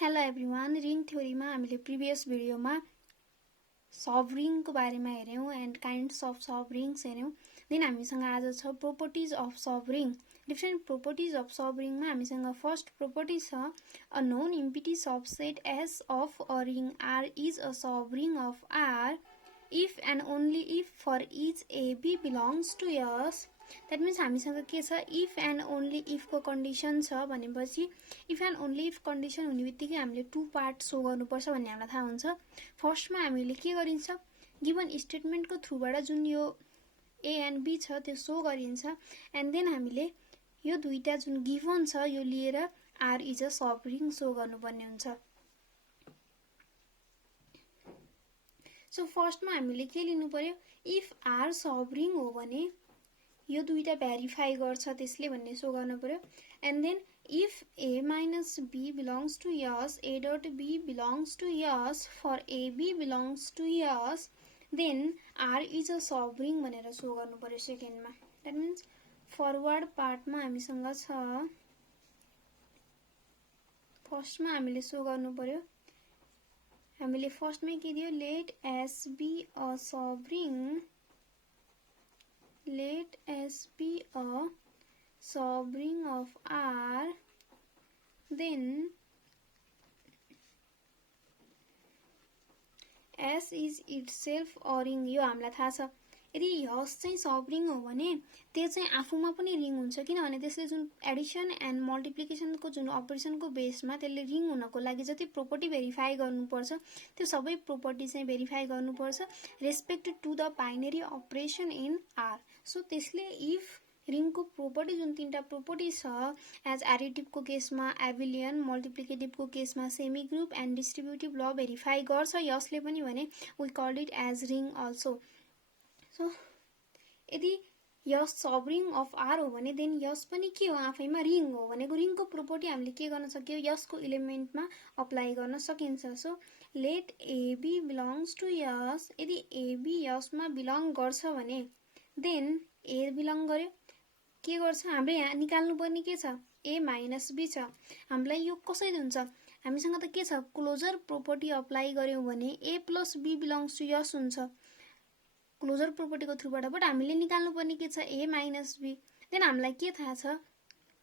Hello everyone, ring थ्योरीमा हामीले previous भिडियोमा सबरिङको बारेमा हेर्यौं एन्ड काइन्ड्स अफ सबरिङ्स हेर्यौं। देन हामीसँग आज छ properties of subring. Different properties of सबरिङमा हामीसँग फर्स्ट प्रोपर्टी छ a non empty subset S of a ring R is a subring of R if and only if for each A B belongs to S. That means हामीसँग के छ, if and only इफको condition छ भनेपछि if and only if condition हुने बित्तिकै हामीले to part so गर्नुपर्छ भन्ने हामीलाई थाहा हुन्छ। फर्स्टमा हामीले के गरिन्छ, गिभन स्टेटमेन्टको थ्रुबाट जुन यो ए एन्ड बी छ त्यो सो गरिन्छ एन्ड देन हामीले यो दुईटा जुन गिभन छ यो लिएर आर इज अ सबरिङ सो गर्नुपर्ने हुन्छ। सो फर्स्टमा हामीले के लिनु पर्यो, इफ आर सबरिङ हो भने यो दुईटा भेरिफाई गर्छ त्यसले भन्ने सो गर्नु पर्यो। And then if A minus B belongs to S, A dot B belongs to S for A B belongs to S, then R is a subring भनेर सो गर्नु पर्यो सेकेन्डमा। द्याट मिन्स फरवर्ड पार्टमा हामीसँग छ, फर्स्टमा हामीले सो गर्नु पर्यो, हामीले फर्स्टमै के दियो, let S be a subring, let S be a sobering of R, then S is itself a ring। यो हामीलाई थाहा छ, यदि यस चाहिँ सबरिङ हो भने त्यो चाहिँ आफूमा पनि रिङ हुन्छ, किनभने त्यसले जुन एडिसन एन्ड मल्टिप्लिकेसनको जुन अपरेसनको बेसमा त्यसले रिङ हुनको लागि जति प्रोपर्टी भेरिफाई गर्नुपर्छ त्यो सबै प्रोपर्टी चाहिँ भेरिफाई गर्नुपर्छ respect to the binary operation in R. So त्यसले इफ रिङको प्रोपर्टी जुन तीनटा प्रोपर्टी छ, एज एडिटिभको केसमा एभिलियन, मल्टिप्लिकेटिभको केसमा semigroup and distributive law verify गर्छ यसले पनि भने we called it as ring also. So यदि यस सबरिङ अफ आर हो भने देन यस पनि के हो, आफैमा रिङ हो भनेको रिङको प्रोपर्टी हामीले के गर्न सक्यो, यसको इलिमेन्टमा अप्लाई गर्न सकिन्छ। So let A B belongs to S, यदि एबी यसमा बिलोङ गर्छ भने देन ए बिलोङ गर्यो, के गर्छ हामीले यहाँ निकाल्नु पर्ने के छ, ए माइनस बी छ। हामीलाई यो कसरी हुन्छ, हामीसँग त के छ, क्लोजर प्रोपर्टी अप्लाई गर्यौं भने ए प्लस बी बिलोङ्स टु यस हुन्छ क्लोजर प्रोपर्टीको थ्रुबाट, बट हामीले निकाल्नु पर्ने के छ, ए माइनस बी। देन हामीलाई के थाहा छ,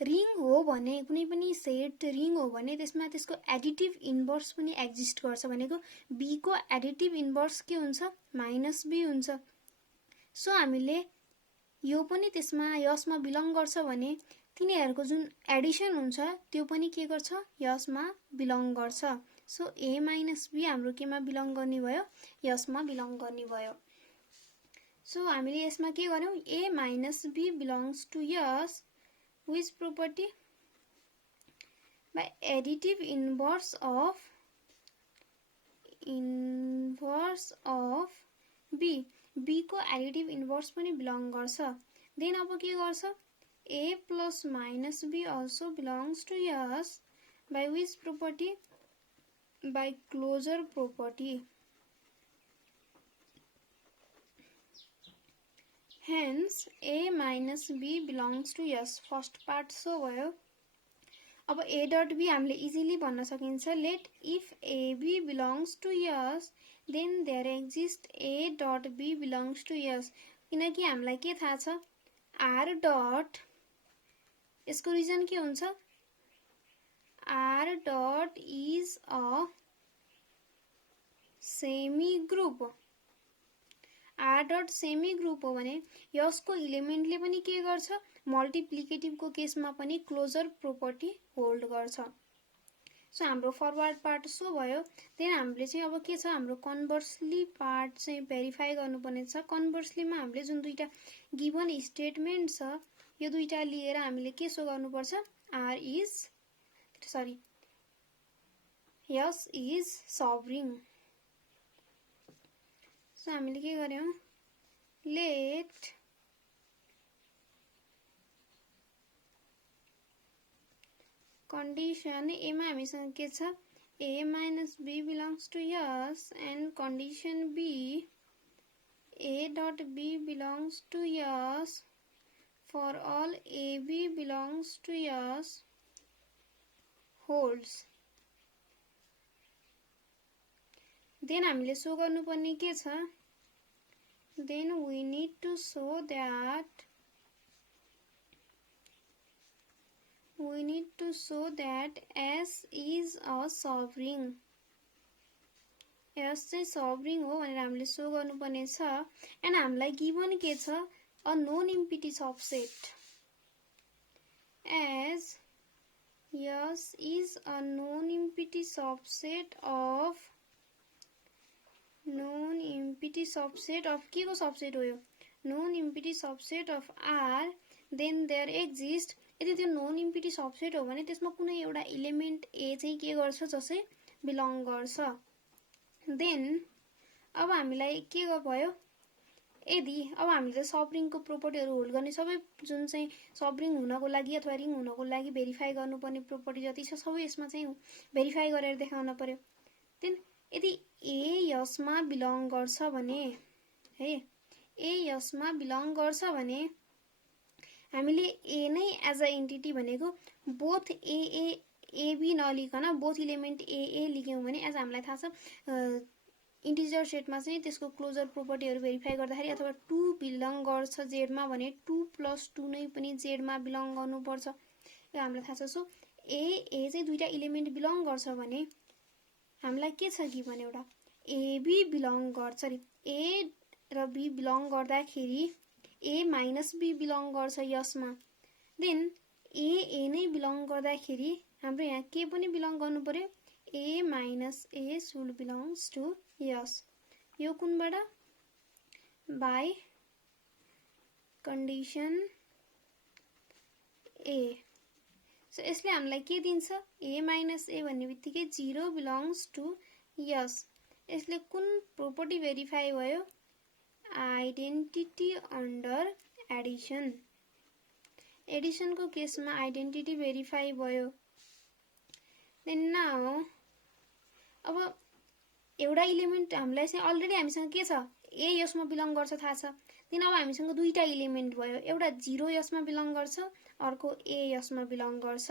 रिङ हो भने कुनै पनि सेट रिङ हो भने त्यसमा त्यसको एडिटिभ इन्भर्स पनि एक्जिस्ट गर्छ, भनेको बी को एडिटिभ इन्भर्स के हुन्छ, माइनस बी हुन्छ। सो हामीले यो पनि त्यसमा यसमा बिलोङ गर्छ भने तिनीहरूको जुन एडिसन हुन्छ त्यो पनि के गर्छ, यसमा बिलोङ गर्छ। सो ए माइनस बी हाम्रो केमा बिलोङ गर्ने भयो, यसमा बिलोङ गर्ने भयो। सो हामीले यसमा के गर्यौं, A minus B belongs to S which property, by additive inverse of B, B को एडिटिभ इन्भर्स पनि बिलोङ गर्छ। देन अब के गर्छ, A plus minus B also belongs to S by which property, by closure property. Hence, A minus B belongs to S। First part show भयो। अब A dot B हामीले easily भन्न सकिन्छ, let if A B belongs to S then there exist A dot B belongs to S, किनकि हामीलाई के थाहा छ, R डट, यसको रिजन के हुन्छ, R dot is a semigroup. R dot semigroup हो भने यसको इलिमेन्टले पनि के गर्छ, मल्टिप्लिकेटिभको केसमा पनि क्लोजर प्रोपर्टी होल्ड गर्छ। सो हाम्रो फरवर्ड पार्ट सो भयो। देन हामीले चाहिँ अब के छ, हाम्रो कन्भर्सली पार्ट चाहिँ भेरिफाई गर्नुपर्ने छ। कन्भर्सलीमा हामीले जुन दुईटा गिभन स्टेटमेन्ट छ यो दुईटा लिएर हामीले के सो गर्नुपर्छ, R is sorry S is subring. So हामीले के गर्यौं, लेट कन्डिसन एमा हामीसँग के छ, A minus B belongs to S and condition B A dot B belongs to S for all A B belongs to S holds. Then हामीले show गर्नुपर्ने के छ, then we need to show that S is a sovereign. S चाहिँ sovereign हो भनेर हामीले show गर्नुपर्ने छ। एन्ड हामीलाई गिभन के छ, a known empty subset as S is a known empty subset of के को सबसेट हो यो, known empty subset of R, then there exist, यदि त्यो नोन इम्पिटी सबसेट हो भने त्यसमा कुनै एउटा इलिमेन्ट ए चाहिँ के गर्छ, जसै बिलोङ गर्छ। देन अब हामीलाई के भयो, यदि अब हामीले सबरिङको प्रोपर्टीहरू होल्ड गर्ने सबै जुन चाहिँ सबरिङ हुनको लागि अथवा रिङ हुनको लागि भेरिफाई गर्नुपर्ने प्रोपर्टी जति छ सबै यसमा चाहिँ भेरिफाई गरेर देखाउन पर्यो। देन यदि ए यसमा बिलोङ गर्छ भने है, ए यसमा बिलोङ गर्छ भने हामीले ए नै एज अ एन्टिटी भनेको बोथ एबी नलिकन बोथ इलिमेन्ट ए लिख्यौँ भने एज हामीलाई थाहा छ इन्टिजर सेटमा चाहिँ त्यसको क्लोजर प्रोपर्टीहरू भेरिफाई गर्दाखेरि अथवा 2 बिलोङ गर्छ जेडमा भने 2 + 2 नै पनि जेडमा बिलोङ गर्नुपर्छ, यो हामीलाई थाहा छ। सो ए चाहिँ दुईटा इलिमेन्ट बिलोङ गर्छ भने हामीलाई के छ कि भने एउटा एबी बिलोङ गर्छ, ए र बी बिलोङ गर्दाखेरि ए माइनस बी बिलोङ गर्छ यसमा। देन ए नै बिलोङ गर्दाखेरि हाम्रो यहाँ के पनि बिलोङ गर्नु पर्यो, A minus A should belongs to S. यो कुनबाट, बाई कन्डिसन ए। सो यसले हामीलाई के दिन्छ, ए माइनस ए भन्ने बित्तिकै 0 बिलोङ्स टु यस। यसले कुन प्रोपर्टी भेरिफाई भयो, आइडेन्टिटी अन्डर एडिसन। एडिसनको केसमा आइडेन्टिटी भेरिफाई भयो। देन नाउ अब एउटा इलिमेन्ट हामीलाई चाहिँ अलरेडी हामीसँग के छ, ए यसमा बिलोङ गर्छ थाहा छ। देन अब हामीसँग दुईटा इलिमेन्ट भयो, एउटा 0 यसमा बिलोङ गर्छ, अर्को ए यसमा बिलोङ गर्छ।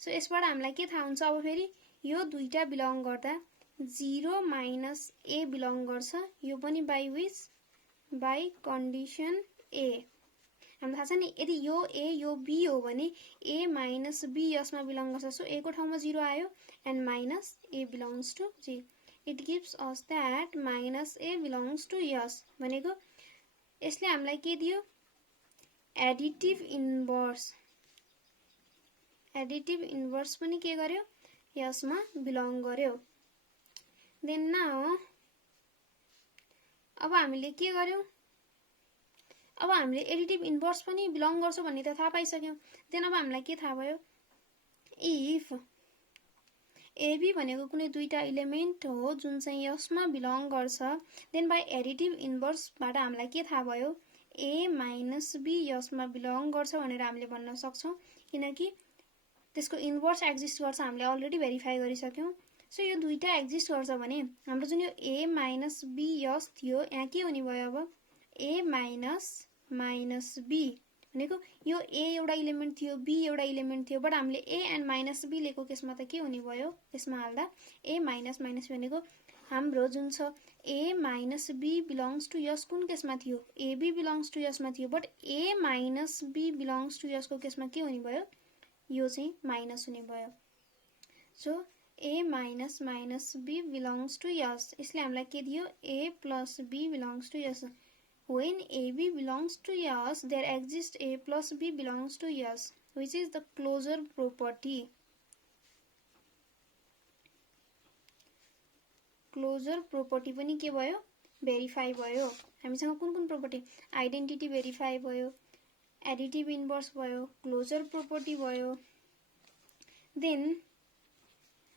सो यसबाट हामीलाई के थाहा हुन्छ, अब फेरि यो दुईटा बिलोङ गर्दा 0 माइनस ए बिलोङ गर्छ, यो पनि बाई विच, बाई कन्डिसन ए। हामीलाई थाहा छ नि यदि यो ए यो बी हो भने ए माइनस बी यसमा बिलोङ गर्छ, सो ए को ठाउँमा 0 आयो and minus A belongs to G. It gives us that minus A belongs to S भनेको यसले हामीलाई के दियो, एडिटिभ इन्भर्स। एडिटिभ इन्भर्स पनि के गर्यो, यसमा बिलोङ गर्यो। देन नाउ अब हामीले के गर्यौं, अब हामीले एडिटिभ इन्भर्स पनि बिलोङ गर्छ भन्ने त थाहा पाइसक्यौं। देन अब हामीलाई के थाहा भयो, इफ एबी भनेको कुनै दुईटा इलिमेन्ट हो जुन चाहिँ यसमा बिलोङ गर्छ, देन बाई एडिटिभ इन्भर्सबाट हामीलाई के थाहा भयो, ए माइनस बी यसमा बिलोङ गर्छ भनेर हामीले भन्न सक्छौं, किनकि त्यसको इन्भर्स एक्जिस्ट गर्छ, हामीले अलरेडी भेरिफाई गरिसक्यौं। सो यो दुईटा एक्जिस्ट गर्छ भने हाम्रो जुन यो ए माइनस बी यस थियो यहाँ के हुने भयो, अब ए माइनस बी भनेको यो ए एउटा इलिमेन्ट थियो, बी एउटा इलिमेन्ट थियो, बट हामीले ए एन्ड माइनस बी लेखेको केसमा त के हुने भयो, यसमा हाल्दा ए माइनस बी भनेको हाम्रो जुन छ A minus B belongs to यस कुन केसमा थियो, एबी बिलोङ्स टु यसमा थियो, but A minus B belongs to यसको केसमा के हुने भयो, यो चाहिँ माइनस हुने भयो। So A minus B belongs to S, यसले हामीलाई के दियो, A plus B belongs to S. When AB belongs to yes, there exists A plus B belongs to yes, which is the closure property. Closure property पनि के भयो, verify भयो। हामीसँग कुन कुन प्रोपर्टी, आइडेन्टिटी भेरिफाई भयो, एडिटिभ इन्भर्स भयो, closure property भयो। देन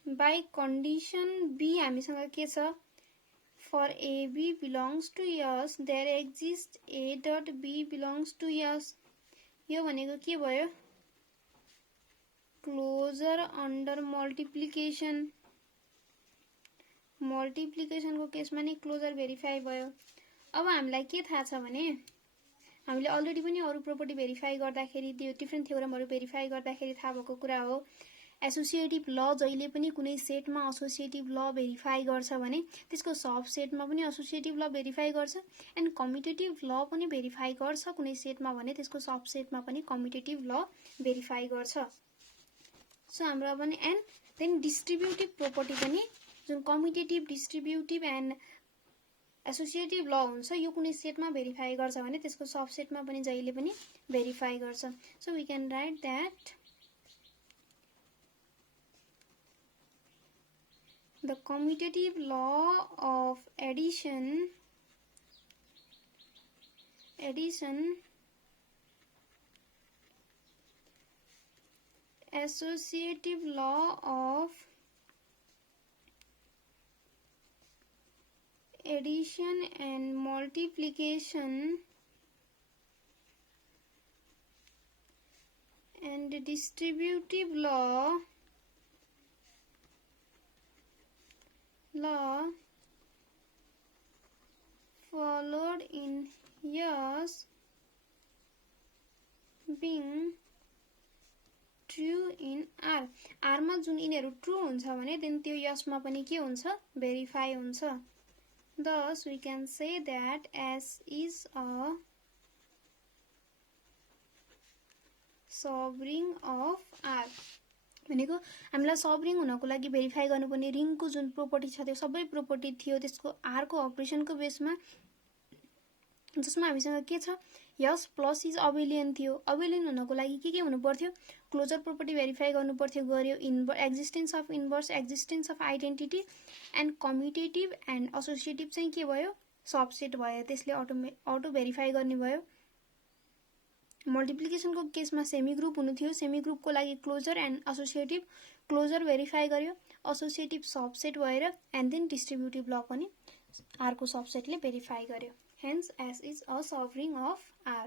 बाई कन्डिसन बी हामीसँग के छ, for AB belongs to yes, there exists A dot B belongs to yes. यो भनेको के भयो, क्लोजर अन्डर मल्टिप्लिकेसन। मल्टिप्लिकेसनको केसमा नै क्लोजर भेरिफाई भयो। अब हामीलाई के थाहा छ भने हामीले अलरेडी पनि अरू प्रोपर्टी भेरिफाई गर्दाखेरि त्यो डिफ्रेन्ट थ्योरमहरु भेरिफाई गर्दाखेरि थाहा भएको कुरा हो, एसोसिएटिभ ल जहिले पनि कुनै सेटमा एसोसिएटिभ ल भेरिफाई गर्छ भने त्यसको सब सेटमा पनि एसोसिएटिभ ल भेरिफाई गर्छ एन्ड कम्युटेटिभ ल पनि भेरिफाई गर्छ कुनै सेटमा भने त्यसको सब सेटमा पनि कम्युटेटिभ ल भेरिफाई गर्छ। सो हाम्रो अब नि एन्ड देन डिस्ट्रिब्युटिभ प्रोपर्टी पनि जुन कम्युटेटिभ डिस्ट्रिब्युटिभ एन्ड एसोसिएटिभ ल हुन्छ यो कुनै सेटमा भेरिफाई गर्छ भने त्यसको सब सेटमा पनि जहिले पनि भेरिफाई गर्छ। So we can write that the commutative law of addition associative law of addition and multiplication and distributive law followed in years being true in R मा जुन यिनीहरू ट्रू हुन्छ भने देन त्यो यसमा पनि के हुन्छ भेरिफाई हुन्छ। Thus we can say that S is a subring of R भनेको हामीलाई सबरिङ हुनको लागि भेरिफाई गर्नुपर्ने रिङको जुन प्रोपर्टी छ त्यो सबै प्रोपर्टी थियो त्यसको R को अपरेसनको बेसमा जसमा हामीसँग के छ यस प्लस इज अबेलियन थियो। अबेलियन हुनको लागि के हुनु पर्थ्यो क्लोजर प्रोपर्टी भेरिफाई गर्नु पर्थ्यो गर्यो existence of inverse existence of identity and commutative and associative चाहिँ के भयो सबसेट भयो त्यसले अटो भेरिफाई गर्ने भयो। मल्टिप्लिकेसनको केसमा सेमी ग्रुप हुनु थियो सेमी ग्रुपको लागि closure and associative closure verify गर्यो एसोसिएटिभ सबसेट भएर एन्ड देन डिस्ट्रिब्युटिभ ल पनि R को सबसेटले भेरिफाई गर्यो। Hence S is a sovereign of R.